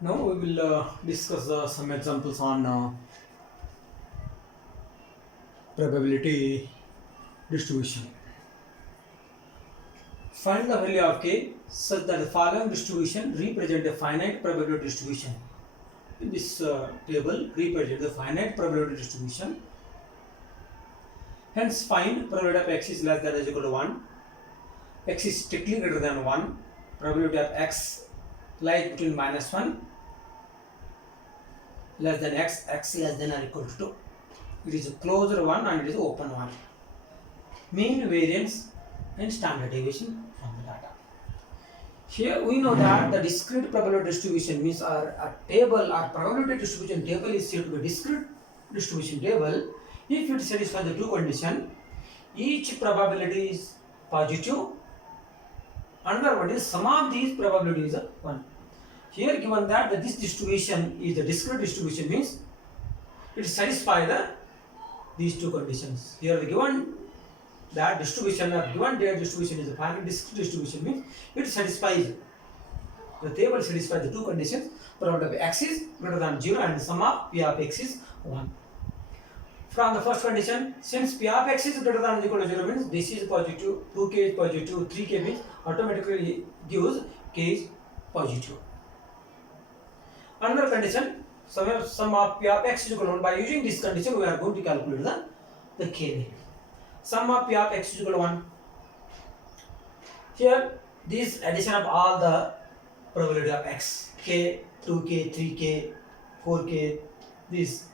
Now we will discuss some examples on probability distribution. Find the value of k such that the following distribution represent a finite probability distribution. In this table represent the finite probability distribution. Hence find probability of x is less than or equal to 1. X is strictly greater than 1. Probability of x lies between -1 less than x less than or equal to 2. It is a closed one and it is open one. Mean variance and standard deviation from the data. Here we know that the discrete probability distribution means a table or probability distribution table is said to be discrete distribution table if it satisfies the two conditions. Each probability is positive. Another one is sum of these probabilities is 1. Here given that this distribution is the discrete distribution means it satisfies these two conditions. Here the given that distribution or given data distribution is a finite discrete distribution means it satisfies the table satisfies the two conditions. Probability of x is greater than 0 and the sum of p of x is 1. From the first condition, since p of x is greater than or equal to 0 means this is positive, 2k is positive, 3k means automatically gives k is positive. Another condition, sum of p of x is equal to 1. By using this condition we are going to calculate the k value. Sum of p of x is equal to 1. Here this addition of all the probability of x, k, 2k, 3k, 4k, this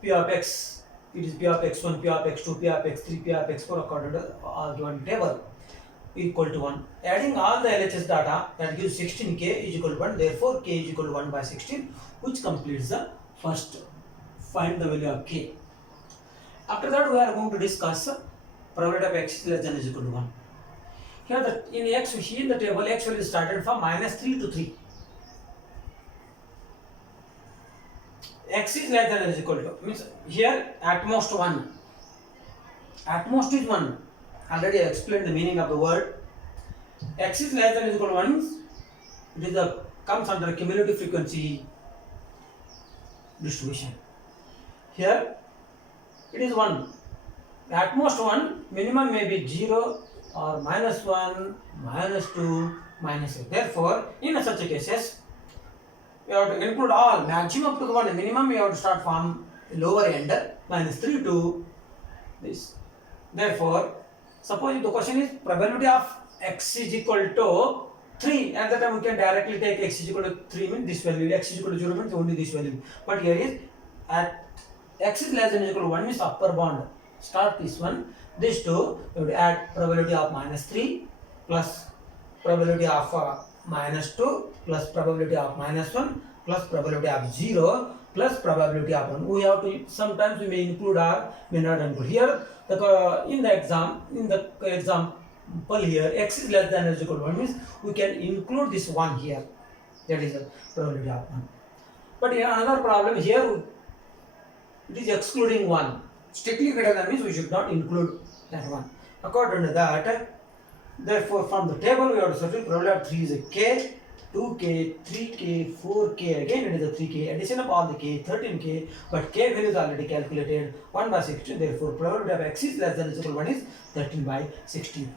p of x, it is p of x1, p of x2, p of x3, p of x4 according to all given table equal to 1. Adding all the LHS data that gives 16k is equal to 1. Therefore k is equal to 1 by 16 which completes the first find the value of k. After that we are going to discuss probability of x is less than or equal to 1. Here in x, here in the table x value started from -3 to 3. X is less than or equal to means here at most 1. At most is 1. Already I explained the meaning of the word. X is less than or equal to 1 means it is comes under cumulative frequency distribution. Here it is 1. At most 1, minimum may be 0 or -1, -2, -8. Therefore, in such cases, we have to include all maximum to the 1. Minimum we have to start from lower end -3 to this. Therefore, suppose the question is probability of x is equal to 3. At that time we can directly take x is equal to 3 means this value, x is equal to 0 means only this value. But here is at x is less than or equal to 1 means upper bound. Start this one. This two, we have to add probability of -3 plus probability of -2 plus probability of -1 plus probability of 0 plus probability of 1. We have to sometimes we may include or may not include. Here in the example here x is less than or equal to 1 means we can include this 1 here. That is the probability of 1. But here another problem here it is excluding 1. Strictly greater than means we should not include that one. According to that, therefore from the table we have to substitute probability of 3 is a k, 2k, 3k, 4k, again it is a 3k, addition of all the k, 13k, but k value is already calculated 1 by 16, therefore probability of x is less than or equal to 1 is 13 by 16.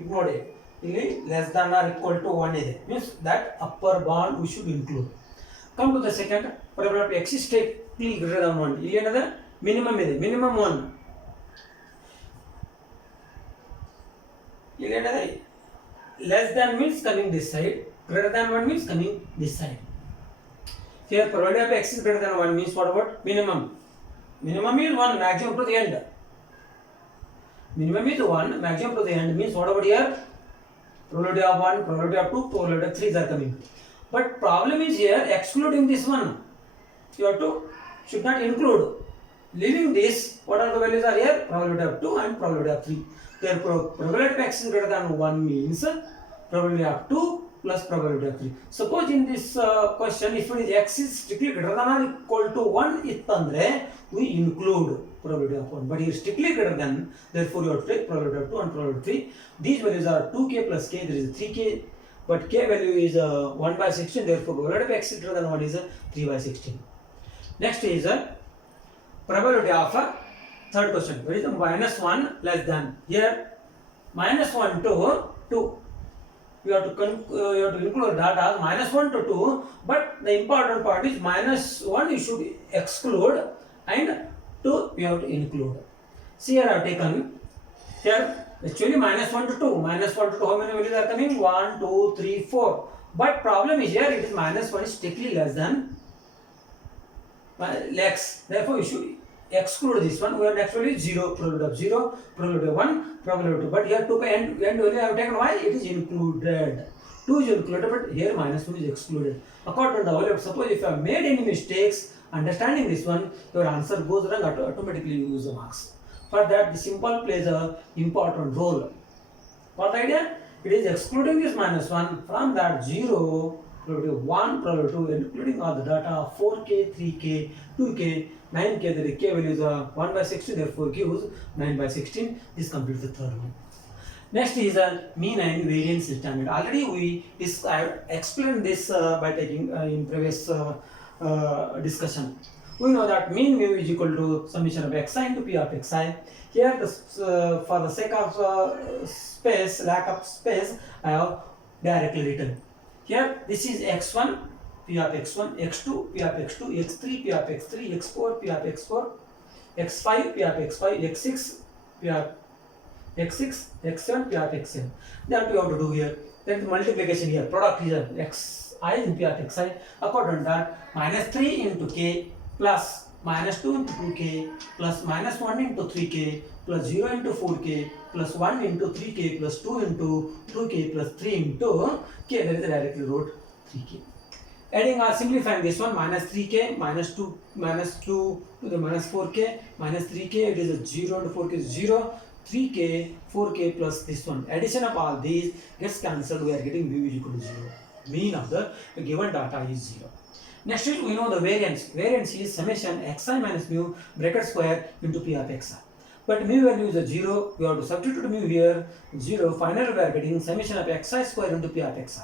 Ignore it. ಇಲ್ಲಿ less than or equal to 1 ಇದೆ means that upper bound we should include. Come to the second, probability of x is strictly greater than 1. ಇಲ್ಲಿ ಏನದ minimum ಇದೆ, minimum 1. ಇಲ್ಲಿ ಏನದ less than means coming this side, greater than 1 means coming this side. Here probability of x is greater than 1 means what about minimum? Minimum is 1, maximum to the end. Minimum is 1, maximum to the end means what about here? Probability of 1, probability of 2, probability of 3 are coming. But problem is here excluding this one. You have to should not include. Leaving this, what are the values are here? Probability of 2 and probability of 3. Therefore, probability of x is greater than 1 means probability of 2 plus probability of 3. Suppose in this question, if it is x is strictly greater than or equal to 1 ittandre, we include probability of 1. But here strictly greater than, therefore you have to take probability of 2 and probability of 3. These values are 2k plus k, there is 3k but k value is 1 by 16, therefore probability of x greater than 1 is 3 by 16. Next is probability of third question. Where is the minus 1 less than? Here minus 1 to 2. You have to include that as minus 1 to 2, but the important part is minus 1 you should exclude and 2 you have to include. See, here I have taken here actually minus 1 to 2. Minus 1 to 2, how many values are coming? 1, 2, 3, 4. But problem is here it is minus 1 is strictly less than x. Therefore, you should exclude this one. We have actually 0, probability of 0, probability of 1, probability of 2. But here 2 and value I have taken. Why? It is included. 2 is included, but here minus 1 is excluded. According to the value, suppose if you have made any mistakes understanding this one, your answer goes wrong, automatically you lose the marks. For that, the symbol plays a important role. What idea? It is excluding this minus 1 from that 0, probability of 1, probability of 2, including all the data 4k, 3k, 2k, 9k. The k value is 1 by 16, therefore gives 9 by 16. This completes the third one. Next is mean and variance standard. Already we explained this by taking in previous discussion. We know that mean mu is equal to summation of xi into p of xi. Here, for the sake of lack of space, I have directly written. Here, this is x1, p of x1, x2, p of x2, x3, p of x3, x4, p of x4, x5, p of x5, x6, p of x6, x7, p of x7. That we have to do here. That is multiplication here. Product here, xi in p of xi. According to that, minus 3 into k plus minus 2 into 2k plus minus 1 into 3k plus 0 into 4k plus 1 into 3k plus 2 into 2k plus 3 into k. There is a directly wrote 3k. Adding or simplifying this one, minus 3k minus 2 to the minus 4k minus 3k, it is a 0 into 4k is 0, 3k, 4k plus this one. Addition of all these gets cancelled. We are getting mu is equal to 0. Mean of the given data is 0. Next is we know the variance. Variance is summation xi minus mu bracket square into p of xi. But mu value is 0. We have to substitute mu here 0. Finally, we are getting summation of xi square into p of xi.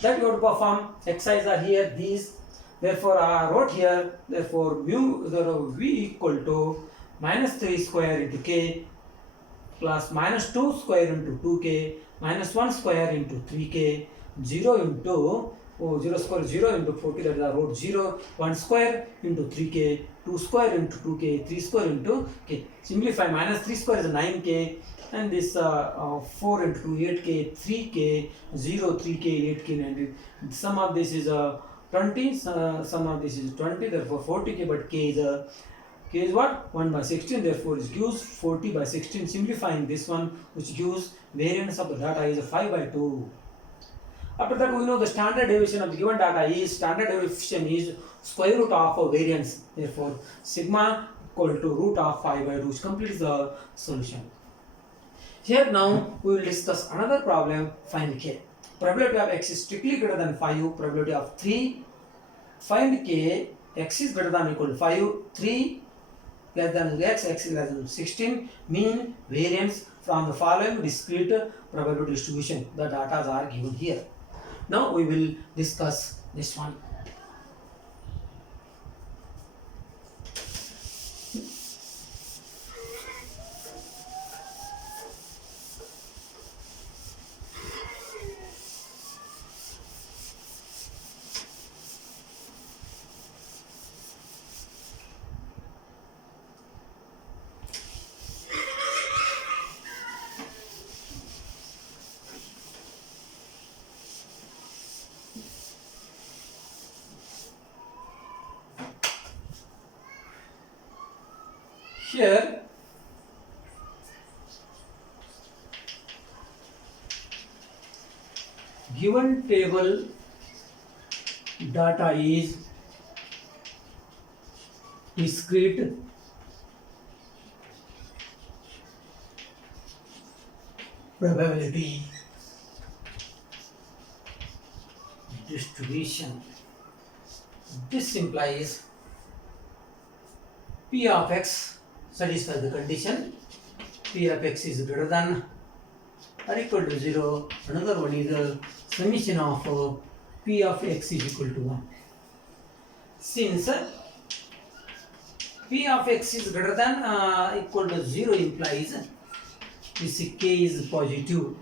That we have to perform. Xi's are here. These. Therefore, I wrote here. Therefore, v equal to minus 3 square into k plus minus 2 square into 2k minus 1 square into 3k 0 into 0 square 0 into 4k, that is I wrote 0, 1 square into 3k, 2 square into 2k, 3 square into k. Simplify, minus 3 square is 9k, and this 4 into 2, 8k, 3k, 0, 3k, 8k, 90. Sum of this is 20, sum of this is 20, therefore 40k, but k is what? 1 by 16, therefore it gives 40 by 16. Simplifying this one, which gives variance of the data is 5 by 2. After that, we know the standard deviation of the given data is, standard deviation is square root of a variance. Therefore, sigma equal to root of 5 by 2, which completes the solution. Here now, we will discuss another problem, find k. Probability of x is strictly greater than 5, probability of 3. Find k, x is greater than or equal to 5, 3 less than x, x is less than 16, mean variance from the following discrete probability distribution. The data are given here. Now we will discuss this one. Here, given table data is discrete probability distribution. This implies P of x satisfies the condition P of x is greater than are equal to 0. Another one is the summation of p of x is equal to 1. Since p of x is greater than equal to 0 implies this k is positive.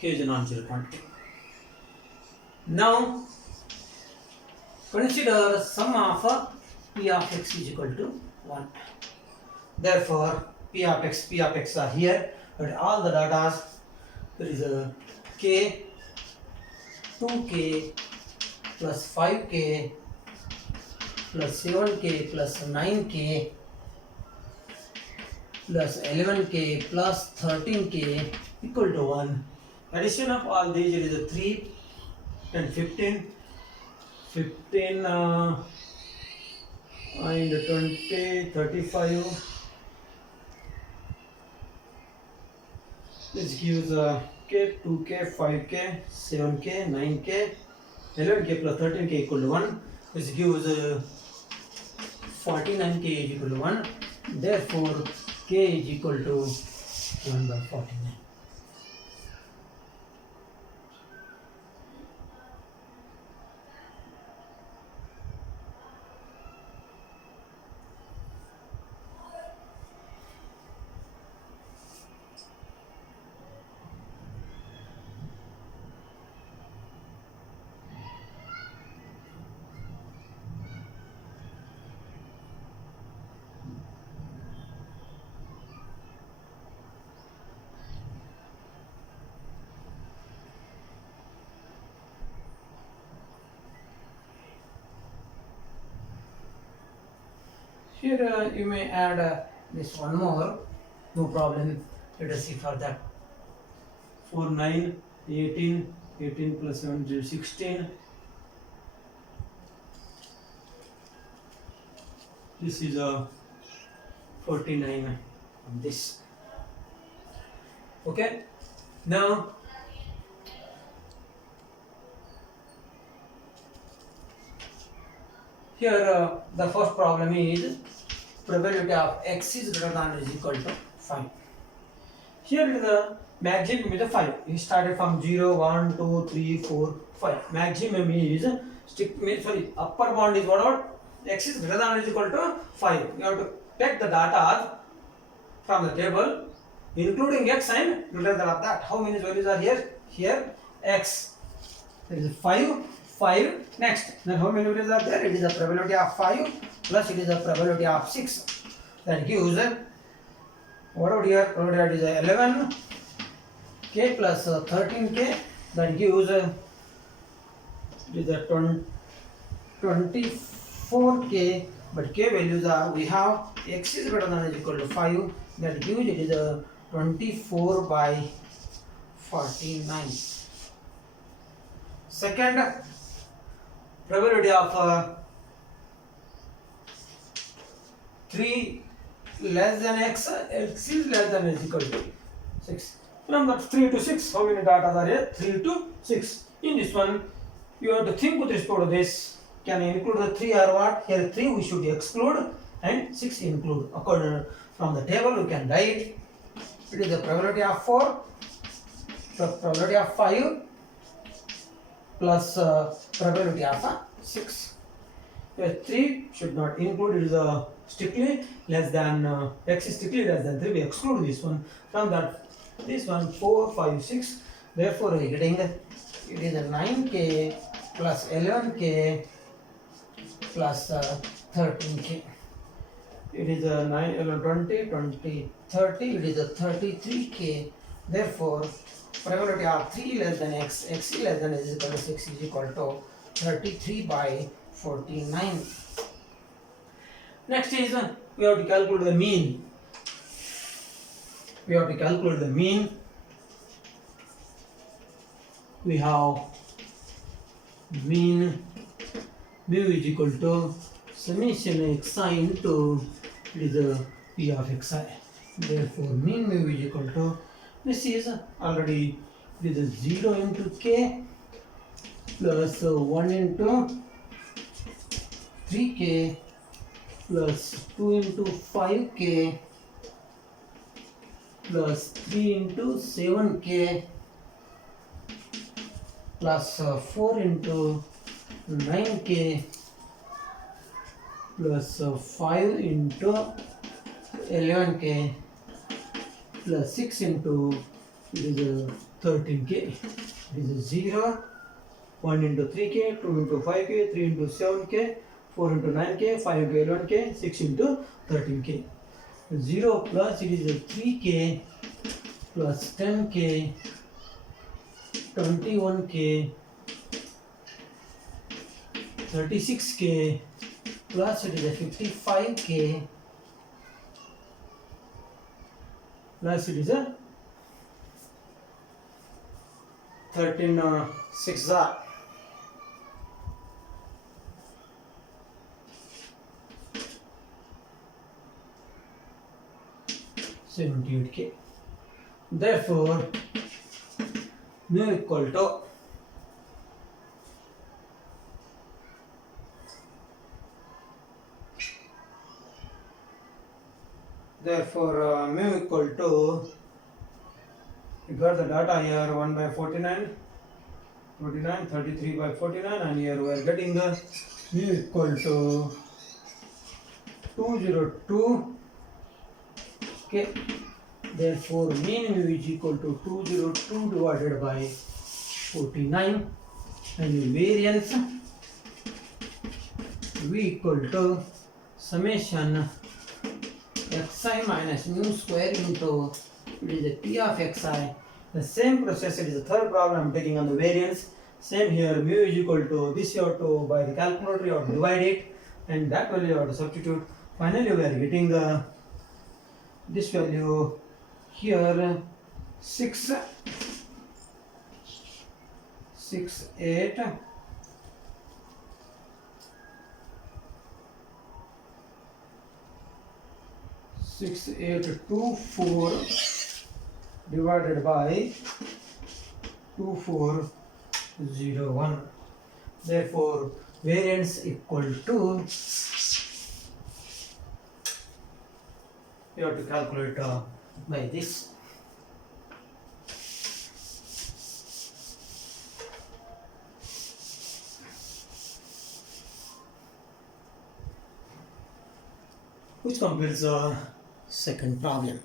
K is a non-zero quantity. Now consider sum of p of x is equal to 1. Therefore p of x are here, but all the data, there is a k, 2k plus 5k plus 7k plus 9k plus 11k plus 13k equal to 1. Addition of all these is a 3 and 15 and 20, 35. This gives k, 2k, 5k, 7k, 9k, 11k plus 13k equal to 1. This gives 49k is equal to 1. Therefore, k is equal to 1 by 49. Here you may add this one more, no problem. Let us see for that. 4, 9, 18, 18 plus 7 is 16. This is a 49 on this. Okay. Now here the first problem is probability of x is greater than or is equal to 5. Here is the maximum is 5. We started from 0, 1, 2, 3, 4, 5. Maximum is upper bound is whatever x is greater than or is equal to 5. You have to take the data from the table including x and greater than of that. How many values are here? Here x. There is 5. Next, then how many values are there? It is the probability of 5 plus it is the probability of 6. That gives whatever here probability is 11k plus 13k. That gives it is a 24k. But k values are, we have x is greater than or equal to 5. That gives it is a 24 by 49. Second, probability of 3 less than x is less than or is equal to 6. From that 3 to 6, how many data are here? 3 to 6. In this one, you have to think with respect to this. Can I include the 3 or what? Here 3 we should exclude and 6 include. According from the table, you can write it is the probability of 4, the probability of 5 plus probability of 6. Here 3 should not include, it is strictly less than x is strictly less than 3. We exclude this one. From that, this one 4, 5, 6. Therefore, we are getting it is a 9k plus 11k plus 13k. It is a 9, 11, 20, 20, 30. It is a 33k. Therefore, probability of 3 less than x, x is less than is equal to 6 is equal to 33 by 49. Next is we have to calculate the mean. We have mean mu is equal to summation xi into it is a p of xi. Therefore, mean mu is equal to, this is already this is 0 into k plus 1 into 3k plus 2 into 5k plus 3 into 7k plus 4 into 9k plus 5 into 11k plus 6 into it is 13k. It is 0, 1 into 3k, 2 into 5k, 3 into 7k, 4 into 9k, 5 into 11k, 6 into 13k. 0 plus it is 3k plus 10k, 21k, 36k plus it is 55k plus it is a 13 6 are 78k. Therefore, mu equal to mu equal to, you got the data here 1 by 49, 49, 33 by 49, and here we are getting the mu equal to 202. Okay, therefore mean mu is equal to 202 divided by 49, and variance v equal to summation xi minus mu square into it is a p of xi. The same process, it is the third problem I am taking on the variance. Same here, mu is equal to this, you have to by the calculator you have to divide it, and that value you have to substitute. Finally we are getting this value here 6 8 6824 divided by 2401. Therefore variance equal to, you have to calculate by this. Which completes the second problem.